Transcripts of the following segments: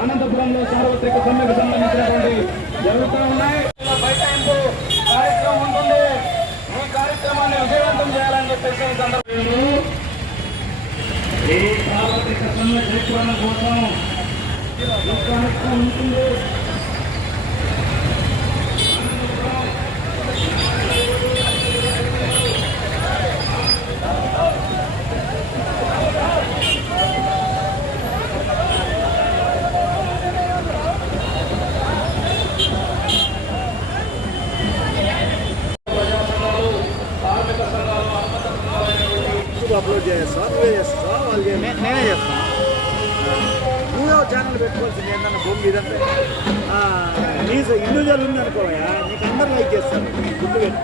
అనంతపురంలో సార్వత్రిక సమ్మెకు సంబంధించినటువంటి జరుగుతూ ఉన్నాయి. బైటాయింపు కార్యక్రమం ఉంటుంది. ఈ కార్యక్రమాన్ని విజయవంతం చేయాలని చెప్పేసి ఈ సందర్భంలో సార్వత్రిక సమ్మె జయప్రదం కోసం అప్లోడ్ చేస్తా నువ్వే చేస్తా వాళ్ళు చేయ- నేనే చేస్తాను నువ్వే ఒక ఛానల్ పెట్టుకోవాల్సింది ఏంటన్న భూమి మీద ఆ, నీ ఇండివిజువల్ ఉంది అనుకోవయా నీకు అందరు లైక్ చేస్తాను గుర్తు పెట్టు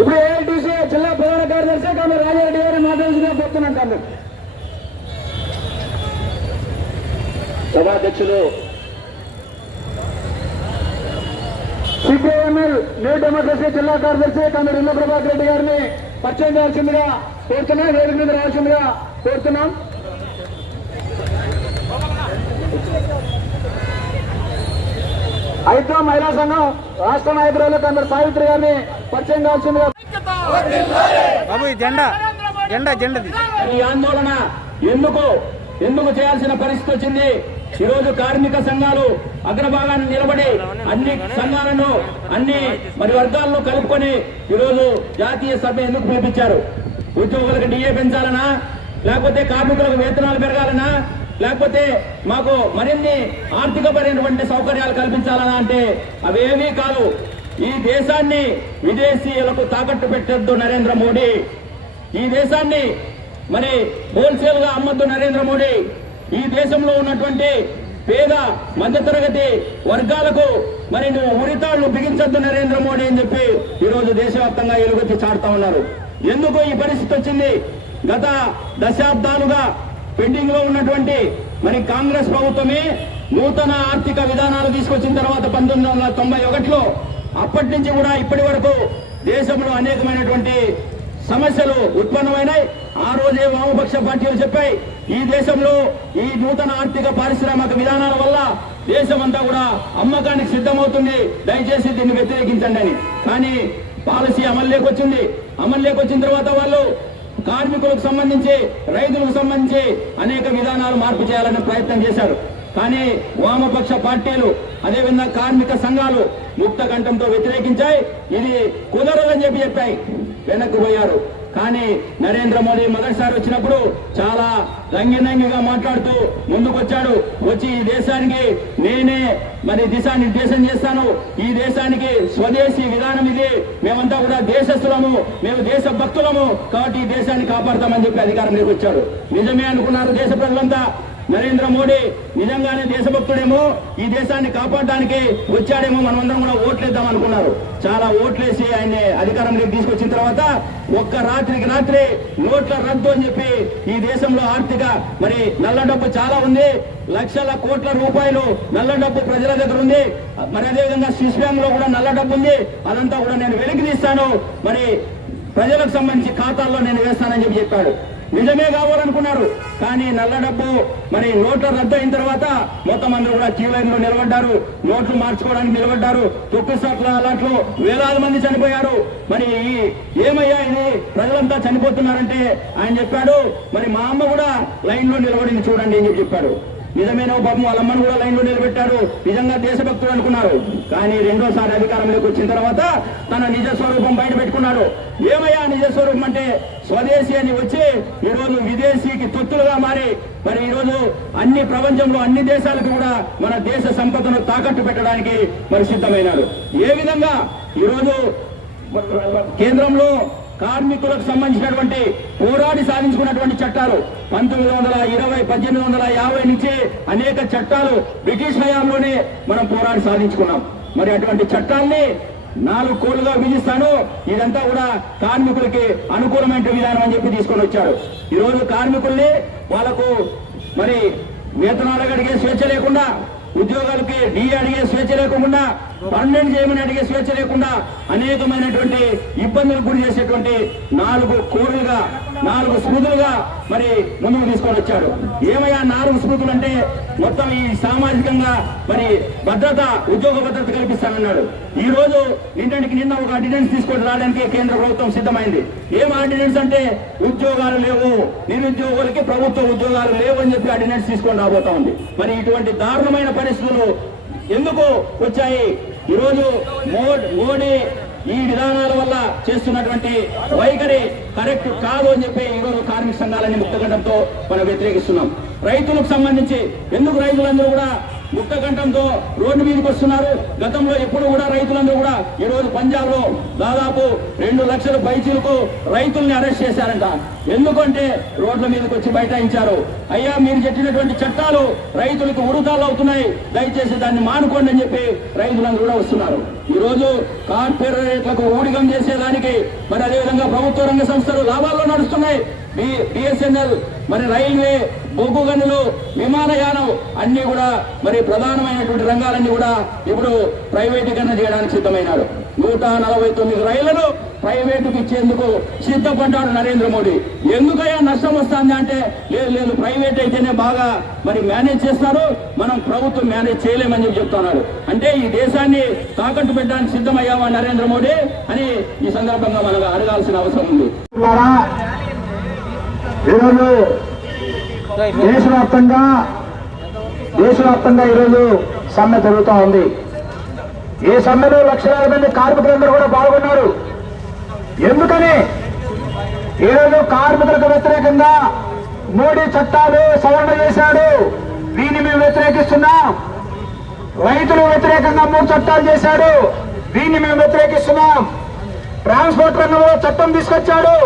ఇప్పుడు ఏఐటీసీ జిల్లా ప్రధాన కార్యదర్శి కామ్రేడ్ రాజారెడ్డి గారు మాట్లాడుతున్నా పోతున్నాం కామ్రేడ్ సభాధ్యక్షులు సిపిఐఎంఎల్ న్యూ డెమోక్రసీ జిల్లా కార్యదర్శి కామ్రేడ్ ఇళ్ళ ప్రభాకర్ రెడ్డి గారిని పరిచయం చేయాల్సిందిగా కోరుతున్నాం వేదిక మీద రావాల్సిందిగా కోరుతున్నాం. ఐదో మహిళా సంఘం రాష్ట్ర నాయకురాలు కొందరు సావిత్రి గారిని పరిచయం కావాల్సిందిగా బాబు ఈ జెండా జెండా జెండది. ఈ ఆందోళన ఎందుకు ఎందుకు చేయాల్సిన పరిస్థితి వచ్చింది? ఈ రోజు కార్మిక సంఘాలు అగ్రభాగాన్ని నిలబడి అన్ని సంఘాలను అన్ని మరి వర్గాలను కలుపుకొని ఈ రోజు జాతీయ సభ ఎందుకు పిలిపించారు? ఉద్యోగులకు డిఏ పెంచాలనా? లేకపోతే కార్మికులకు వేతనాలు పెరగాలనా? లేకపోతే మాకు మరిన్ని ఆర్థికపరమైనటువంటి సౌకర్యాలు కల్పించాలనా అంటే అవేమీ కాదు. ఈ దేశాన్ని విదేశీయులకు తాకట్టు పెట్టద్దు నరేంద్ర మోడీ. ఈ దేశాన్ని మరి హోల్సేల్గా అమ్మద్దు నరేంద్ర మోడీ. ఈ దేశంలో ఉన్నటువంటి పేద మధ్యతరగతి వర్గాలకు మరి నువ్వు ఉరితాళ్ళు బిగించొద్దు నరేంద్ర మోడీ అని చెప్పి ఈరోజు దేశవ్యాప్తంగా ఎలుగెత్తి చాడుతా ఉన్నారు. ఎందుకు ఈ పరిస్థితి వచ్చింది? గత దశాబ్దాలుగా పెండింగ్లో ఉన్నటువంటి మరి కాంగ్రెస్ ప్రభుత్వమే నూతన ఆర్థిక విధానాలు తీసుకొచ్చిన తర్వాత పంతొమ్మిది వందల తొంభై ఒకటిలో అప్పటి నుంచి కూడా ఇప్పటి వరకు దేశంలో అనేకమైనటువంటి సమస్యలు ఉత్పన్నమైనాయి. ఆ రోజే వామపక్ష పార్టీలు చెప్పాయి ఈ దేశంలో ఈ నూతన ఆర్థిక పారిశ్రామిక విధానాల వల్ల దేశం అంతా కూడా అమ్మకానికి సిద్ధమవుతుంది. దయచేసి దీన్ని వ్యతిరేకించండి అని. కానీ పాలసీ అమల్లోకి వచ్చింది. అమల్లోకి వచ్చిన తర్వాత వాళ్ళు కార్మికులకు సంబంధించి రైతులకు సంబంధించి అనేక విధానాలు మార్పు చేయాలనే ప్రయత్నం చేశారు. కానీ వామపక్ష పార్టీలు అదేవిధంగా కార్మిక సంఘాలు ముక్త కంఠంతో వ్యతిరేకించాయి. ఇది కుదరదని చెప్పి చెప్పాయి. వెనక్కు పోయారు. కానీ నరేంద్ర మోడీ మొదటిసారి వచ్చినప్పుడు చాలా రంగినంగిగా మాట్లాడుతూ ముందుకొచ్చాడు. వచ్చి ఈ దేశానికి నేనే మరి దిశానిర్దేశం చేస్తాను. ఈ దేశానికి స్వదేశీ విధానం ఇది. మేమంతా కూడా దేశస్థులము. మేము దేశ భక్తులము కాబట్టి ఈ దేశాన్ని కాపాడతామని చెప్పి అధికారం వచ్చాడు నిజమే అనుకున్నారు దేశ ప్రజలంతా. నరేంద్ర మోడీ నిజంగానే దేశభక్తుడేమో ఈ దేశాన్ని కాపాడడానికి వచ్చాడేమో మనమందరం కూడా ఓట్లేద్దాం అనుకున్నారు. చాలా ఓట్లేసి ఆయన్ని అధికారంలోకి తీసుకొచ్చిన తర్వాత ఒక్క రాత్రికి రాత్రి నోట్ల రద్దు అని చెప్పి ఈ దేశంలో ఆర్థిక మరి నల్ల డబ్బు చాలా ఉంది. లక్షల కోట్ల రూపాయలు నల్ల డబ్బు ప్రజల దగ్గర ఉంది. మరి అదేవిధంగా స్విస్ బ్యాంక్లో కూడా నల్ల డబ్బు ఉంది. అదంతా కూడా నేను వెలికి తీస్తాను. మరి ప్రజలకు సంబంధించి ఖాతాల్లో నేను వేస్తానని చెప్పి చెప్పాడు. నిజమే కావాలనుకున్నారు. కానీ నల్ల డబ్బు మరి నోట్ల రద్దు అయిన తర్వాత మొత్తం అందరూ కూడా క్యూ లైన్లో నిలబడ్డారు. నోట్లు మార్చుకోవడానికి నిలబడ్డారు. తొక్కిసాట్ల అలాట్లు వేలాది మంది చనిపోయారు. మరి ఈ ఏమయ్యా ఇది? ప్రజలంతా చనిపోతున్నారంటే ఆయన చెప్పాడు. మరి మా అమ్మ కూడా లైన్లో నిలబడింది చూడండి అని చెప్పి చెప్పాడు. నిజమైన పాపం వాళ్ళమ్మను కూడా లైన్లో నిలబెట్టారు. నిలబెట్టాడు నిజంగా దేశభక్తుడు అనుకున్నారు. కానీ రెండోసారి అధికారంలోకి వచ్చిన తర్వాత తన నిజ స్వరూపం బయట పెట్టుకున్నాడు. ఏమయ్యా నిజ స్వరూపం అంటే స్వదేశీ అని వచ్చి ఈరోజు విదేశీకి తొత్తులుగా మారి మరి ఈరోజు అన్ని ప్రపంచంలో అన్ని దేశాలకు కూడా మన దేశ సంపదను తాకట్టు పెట్టడానికి మరి సిద్ధమైనాడు ఏ విధంగా ఈరోజు కేంద్రంలో కార్మికులకు సంబంధించినటువంటి పోరాడి సాధించుకున్నటువంటి చట్టాలు పంతొమ్మిది వందల ఇరవై పద్దెనిమిది వందల యాభై నుంచి అనేక చట్టాలు బ్రిటిష్ హయాంలోనే మనం పోరాడి సాధించుకున్నాం. మరి అటువంటి చట్టాల్ని నాలుగు కోళ్ళుగా విధిస్తాను. ఇదంతా కూడా కార్మికులకి అనుకూలమైన విధానం అని చెప్పి తీసుకొని వచ్చాడు. ఈరోజు కార్మికుల్ని వాళ్ళకు మరి వేతనాలు అడిగే స్వేచ్ఛ లేకుండా ఉద్యోగాలకి డి అడిగే స్వేచ్ఛ లేకుండా పర్మనెంట్ చేయమని అడిగే స్వేచ్ఛ లేకుండా అనేకమైనటువంటి ఇబ్బందులకు గురి చేసేటువంటి నాలుగు కోరులుగా నాలుగు స్మృతులుగా మరి ముందుకు తీసుకొని వచ్చాడు ఏమయ్యా నాలుగు స్మృతులు అంటే మొత్తం ఈ సామాజికంగా మరి భద్రత ఉద్యోగ భద్రత కల్పిస్తానన్నాడు. ఈ రోజు నిన్నటికి నిన్న ఒక ఆర్డినెన్స్ తీసుకొని రావడానికి కేంద్ర ప్రభుత్వం సిద్ధమైంది. ఏం ఆర్డినెన్స్ అంటే ఉద్యోగాలు లేవు నిరుద్యోగులకి ప్రభుత్వ ఉద్యోగాలు లేవు అని చెప్పి ఆర్డినెన్స్ తీసుకొని రాబోతా ఉంది. మరి ఇటువంటి దారుణమైన పరిస్థితులు ఎందుకు వచ్చాయి? ఈరోజు మోడీ ఈ విధానాల వల్ల చేస్తున్నటువంటి వైఖరి కరెక్ట్ కాదు అని చెప్పి ఈరోజు కార్మిక సంఘాలని ముక్తగడంతో మనం వ్యతిరేకిస్తున్నాం. రైతులకు సంబంధించి ఎందుకు రైతులందరూ కూడా ముక్తకంఠంతో రోడ్డు మీదకి వస్తున్నారు. గతంలో ఎప్పుడు కూడా రైతులందరూ కూడా ఈ రోజు పంజాబ్లో దాదాపు రెండు లక్షల పైచీలకు రైతుల్ని అరెస్ట్ చేశారంట. ఎందుకంటే రోడ్ల మీదకి వచ్చి బైఠాయించారు. అయ్యా మీరు చెప్పినటువంటి చట్టాలు రైతులకు ఉరుతాలు అవుతున్నాయి. దయచేసి దాన్ని మానుకోండి అని చెప్పి రైతులందరూ కూడా వస్తున్నారు. ఈ రోజు కార్పొరేట్లకు ఊడిగం చేసేదానికి మరి అదేవిధంగా ప్రభుత్వ రంగ సంస్థలు లాభాల్లో నడుస్తున్నాయి. బిఎస్ఎన్ఎల్ మరి రైల్వే బొగ్గు గనులు విమానయానం అన్ని కూడా మరి ప్రధానమైనటువంటి రంగాలన్నీ కూడా ఇప్పుడు ప్రైవేటీకరణ చేయడానికి సిద్ధమైనాడు నూట నలభై తొమ్మిది రైళ్ళను ప్రైవేటుకి ఇచ్చేందుకు సిద్ధపడ్డాడు నరేంద్ర మోడీ. ఎందుకయ్యా నష్టం వస్తుంది అంటే లేదు లేదు ప్రైవేట్ అయితేనే బాగా మరి మేనేజ్ చేస్తారు మనం ప్రభుత్వం మేనేజ్ చేయలేమని చెప్పి చెప్తున్నాడు. అంటే ఈ దేశాన్ని తాకట్టు పెట్టడానికి సిద్ధమయ్యావా నరేంద్ర మోడీ అని ఈ సందర్భంగా మనకు అడగాల్సిన అవసరం ఉంది. ఈరోజు దేశవ్యాప్తంగా దేశవ్యాప్తంగా ఈరోజు సమ్మె జరుగుతూ ఉంది. ఈ సమ్మెలో లక్షలాది మంది కార్మికులందరూ కూడా పాల్గొన్నారు. ఎందుకని? ఈరోజు కార్మికులకు వ్యతిరేకంగా మోడీ చట్టాలు సవరణ చేశాడు. దీన్ని మేము వ్యతిరేకిస్తున్నాం. రైతులు వ్యతిరేకంగా మూడు చట్టాలు చేశాడు. దీన్ని మేము వ్యతిరేకిస్తున్నాం. ట్రాన్స్పోర్ట్ రంగంలో చట్టం తీసుకొచ్చాడు.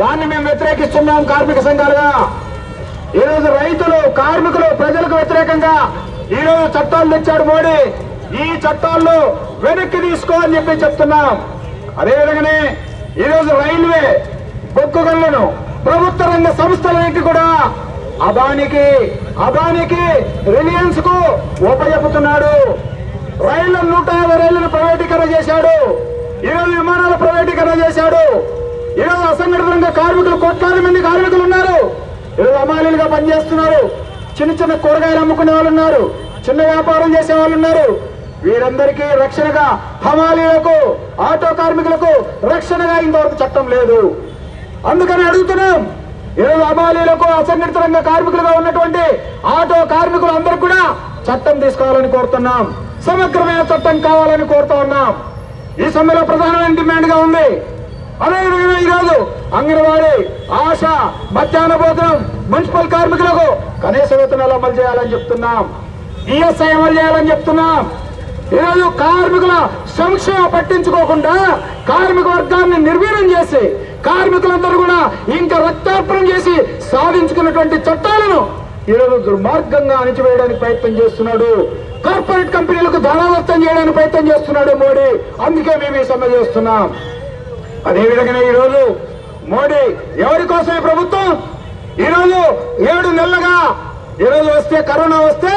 దాన్ని మేము వ్యతిరేకిస్తున్నాం కార్మిక సంఘాలుగా. ఈరోజు రైతులు కార్మికులు ప్రజలకు వ్యతిరేకంగా ఈరోజు చట్టాలు తెచ్చాడు మోడీ. ఈ చట్టాల్లో వెనక్కి తీసుకో అని చెప్పి చెప్తున్నాం. అదేవిధంగానే ఈరోజు రైల్వే బొగ్గు ప్రభుత్వ రంగ సంస్థలన్నింటి కూడా అదానికి అదానికి రిలయన్స్కు ఉపజెపుతున్నాడు రైళ్ళ నూట యాభై రైళ్ళను ప్రైవేటీకరణ చేశాడు. ఈరోజు విమానాలు ప్రైవేటీకరణ చేశాడు. ఈరోజు అసంఘటిత రంగ కార్మికులు కోట్లాది మంది కార్మికులు ఉన్నారు. ఈరోజు అమాలీలుగా పనిచేస్తున్నారు. చిన్న చిన్న కూరగాయలు అమ్ముకునే వాళ్ళు ఉన్నారు. చిన్న వ్యాపారం చేసే వాళ్ళు ఉన్నారు. వీరందరికీ రక్షణగా హమాలీలకు ఆటో కార్మికులకు రక్షణగా ఇంతవరకు చట్టం లేదు. అందుకని అడుగుతున్నాం. ఈరోజు అమాలీలకు అసంఘటిత రంగ కార్మికులుగా ఉన్నటువంటి ఆటో కార్మికులు అందరూ కూడా చట్టం తీసుకోవాలని కోరుతున్నాం. సమగ్రమైన చట్టం కావాలని కోరుతా ఉన్నాం. ఈ సమ్మెలో ప్రధానమైన డిమాండ్గా ఉంది. అదేవిధంగా ఈరోజు అంగన్వాడీ ఆశ మధ్యాహ్న భోజనం మున్సిపల్ కార్మికులకు కనీస వేతనాలు అమలు చేయాలని చెప్తున్నాం? ఈఎస్ఐ అమలు చేయాలని చెప్తున్నాం. ఈరోజు కార్మికుల సంక్షేమ పట్టించుకోకుండా కార్మిక వర్గాన్ని నిర్వీర్యం చేసి కార్మికులందరూ కూడా ఇంకా రక్తార్పణం చేసి సాధించుకున్నటువంటి చట్టాలను ఈరోజు దుర్మార్గంగా అణిచివేయడానికి ప్రయత్నం చేస్తున్నాడు. కార్పొరేట్ కంపెనీలకు ధనావర్తం చేయడానికి ప్రయత్నం చేస్తున్నాడు మోడీ. అందుకే మేము ఈ సమ్మె చేస్తున్నాం. అదేవిధంగానే ఈరోజు మోడీ ఎవరి కోసం ఈ ప్రభుత్వం? ఈరోజు ఏడు నెలలుగా ఈరోజు వస్తే కరోనా వస్తే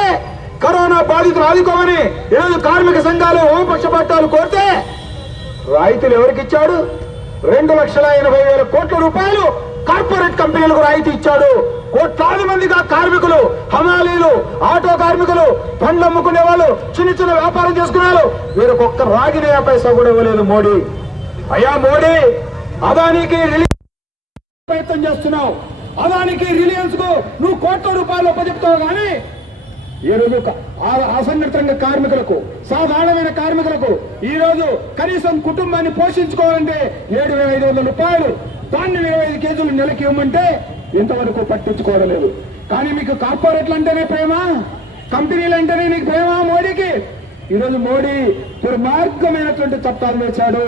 కరోనా బాధితులు ఆదుకోమని ఈరోజు కార్మిక సంఘాలు హోంపక్ష పట్టాలు కోరితే రాయితీలు ఎవరికి ఇచ్చాడు? రెండు లక్షల ఎనభై వేల కోట్ల రూపాయలు కార్పొరేట్ కంపెనీలకు రాయితీ ఇచ్చాడు. కోట్లాది మందిగా కార్మికులు హమాలీలు ఆటో కార్మికులు పండ్లు అమ్ముకునే వాళ్ళు చిన్న చిన్న వ్యాపారం చేసుకునే వాళ్ళు. వీరికి ఒక్క రాగిన పైసా కూడా ఇవ్వలేదు మోడీ. అయ్యా మోడీ అదానికి రిలీజ్ ప్రయత్నం చేస్తున్నావు. అదానికి రిలయన్స్కు నువ్వు కోట్ల రూపాయలు ఒప్పచెప్తావు కానీ ఈ రోజు అసంఘటిత రంగ కార్మికులకు సాధారణమైన కార్మికులకు ఈ రోజు కనీసం కుటుంబాన్ని పోషించుకోవాలంటే ఏడు వేల ఐదు వందల రూపాయలు దాన్ని ఇరవై ఐదు కేజీలు నెలకి ఇవ్వమంటే ఇంతవరకు పట్టించుకోవడం లేదు. కానీ మీకు కార్పొరేట్లు అంటేనే ప్రేమ? కంపెనీలు అంటేనే నీకు ప్రేమ మోడీకి? ఈరోజు మోడీ దుర్మార్గమైనటువంటి చట్టాలు వేశాడు.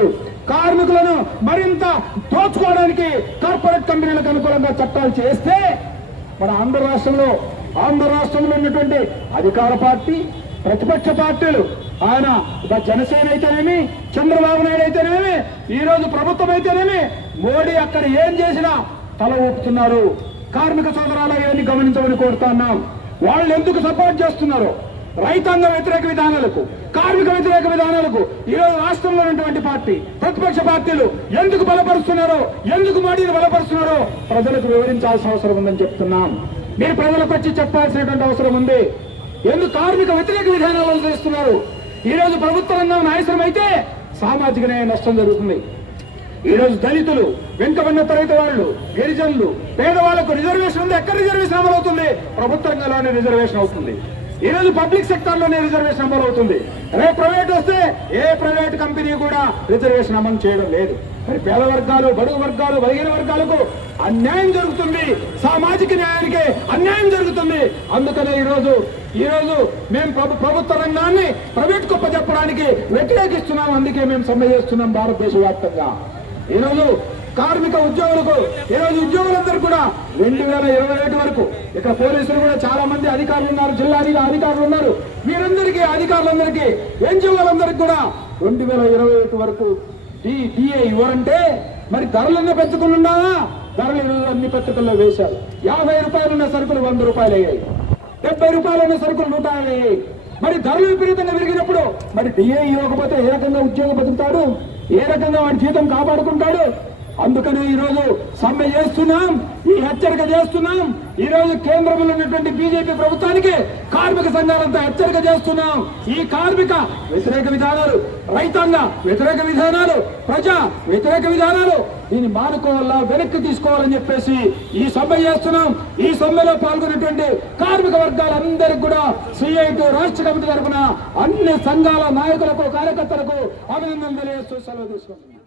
కార్మికులను మరింత దోచుకోవడానికి కార్పొరేట్ కంపెనీలకు అనుకూలంగా చట్టాలు చేస్తే మన ఆంధ్ర రాష్ట్రంలో ఆంధ్ర రాష్ట్రంలో ఉన్నటువంటి అధికార పార్టీ ప్రతిపక్ష పార్టీలు ఆయన జనసేన అయితేనేమి చంద్రబాబు నాయుడు అయితేనేమి ఈ రోజు ప్రభుత్వం అయితేనేమి మోడీ అక్కడ ఏం చేసినా తల ఊపుతున్నారు. కార్మిక సోదరాలయాన్ని గమనించమని కోరుతున్నాం వాళ్ళు ఎందుకు సపోర్ట్ చేస్తున్నారు? రైతాంగ వ్యతిరేక విధానాలకు కార్మిక వ్యతిరేక విధానాలకు ఈ రోజు రాష్ట్రంలో ఉన్నటువంటి పార్టీ ప్రతిపక్ష పార్టీలు ఎందుకు బలపరుస్తున్నారో ఎందుకు మోడీని బలపరుస్తున్నారో ప్రజలకు వివరించాల్సిన అవసరం ఉందని చెప్తున్నాం. మీరు ప్రజలకు వచ్చి చెప్పాల్సినటువంటి అవసరం ఉంది. ఎందుకు కార్మిక వ్యతిరేక విధానాలు అనుసరిస్తున్నారు ఈ రోజు ప్రభుత్వ రంగం నాయసరం అయితే సామాజిక న్యాయ నష్టం జరుగుతుంది. ఈ రోజు దళితులు వెనుకబడిన తరగతి వాళ్ళు గిరిజనులు పేదవాళ్ళకు రిజర్వేషన్ ఉంది. ఎక్కడ రిజర్వేషన్ అమలు అవుతుంది ప్రభుత్వ రంగంలోనే రిజర్వేషన్ అవుతుంది. ఈరోజు పబ్లిక్ సెక్టర్లోనే రిజర్వేషన్ అమలు అవుతుంది. రేపు ప్రైవేట్ వస్తే ఏ ప్రైవేట్ కంపెనీ కూడా రిజర్వేషన్ అమలు చేయడం లేదు. మరి పేద వర్గాలు బడుగు వర్గాలు బలహీన వర్గాలకు అన్యాయం జరుగుతుంది. సామాజిక న్యాయానికి అన్యాయం జరుగుతుంది. అందుకనే ఈరోజు ఈరోజు ఈ రోజు మేము ప్రభు- ప్రభుత్వ రంగాన్ని ప్రైవేట్ గొప్ప చెప్పడానికి వ్యతిరేకిస్తున్నాం. అందుకే మేము సమ్మె చేస్తున్నాం భారతదేశ వ్యాప్తంగా. ఈ రోజు కార్మిక ఉద్యోగులకు ఈ రోజు ఉద్యోగులందరూ కూడా రెండు వేల ఇరవై ఒకటి వరకు ఇక్కడ పోలీసులు కూడా చాలా మంది అధికారులు ఉన్నారు జిల్లా అధిక- అధికారులు ఉన్నారు. వీరందరికీ అధికారులందరికీ ఎన్జిఓలందరికీ కూడా రెండు వేల ఇరవై ఒకటి వరకు డిఏ ఇవ్వరంటే మరి ధరలన్నీ పెంచుకున్నా ధరలు అన్ని పత్రికల్లో వేశారు. యాభై రూపాయలున్న సరుకులు వంద రూపాయలు అయ్యాయి. డెబ్బై రూపాయలున్న సరుకులు నూట అయ్యాయి. మరి ధరలు విపరీతంగా పెరిగినప్పుడు మరి డిఏ ఇవ్వకపోతే ఏ రకంగా ఉద్యోగం బతుకుతాడు? ఏ రకంగా వాడి జీతం కాపాడుకుంటాడు? అందుకనే ఈ రోజు సమ్మె చేస్తున్నాం ఈ హెచ్చరిక చేస్తున్నాం. ఈ రోజు కేంద్రంలో ఉన్నటువంటి బీజేపీ ప్రభుత్వానికి కార్మిక సంఘాలంతా హెచ్చరిక చేస్తున్నాం. ఈ కార్మిక వ్యతిరేక విధానాలు రైతాంగ వ్యతిరేక విధానాలు ప్రజా వ్యతిరేక విధానాలు దీన్ని మానుకోవాలా వెనక్కి తీసుకోవాలని చెప్పేసి ఈ సమ్మె చేస్తున్నాం. ఈ సమ్మెలో పాల్గొన్నటువంటి కార్మిక వర్గాలందరికీ కూడా సిఐటి రాష్ట్ర కమిటీ తరఫున అన్ని సంఘాల నాయకులకు కార్యకర్తలకు అభినందనలు తెలియజేస్తూ సెలవు తీసుకుంటున్నాం.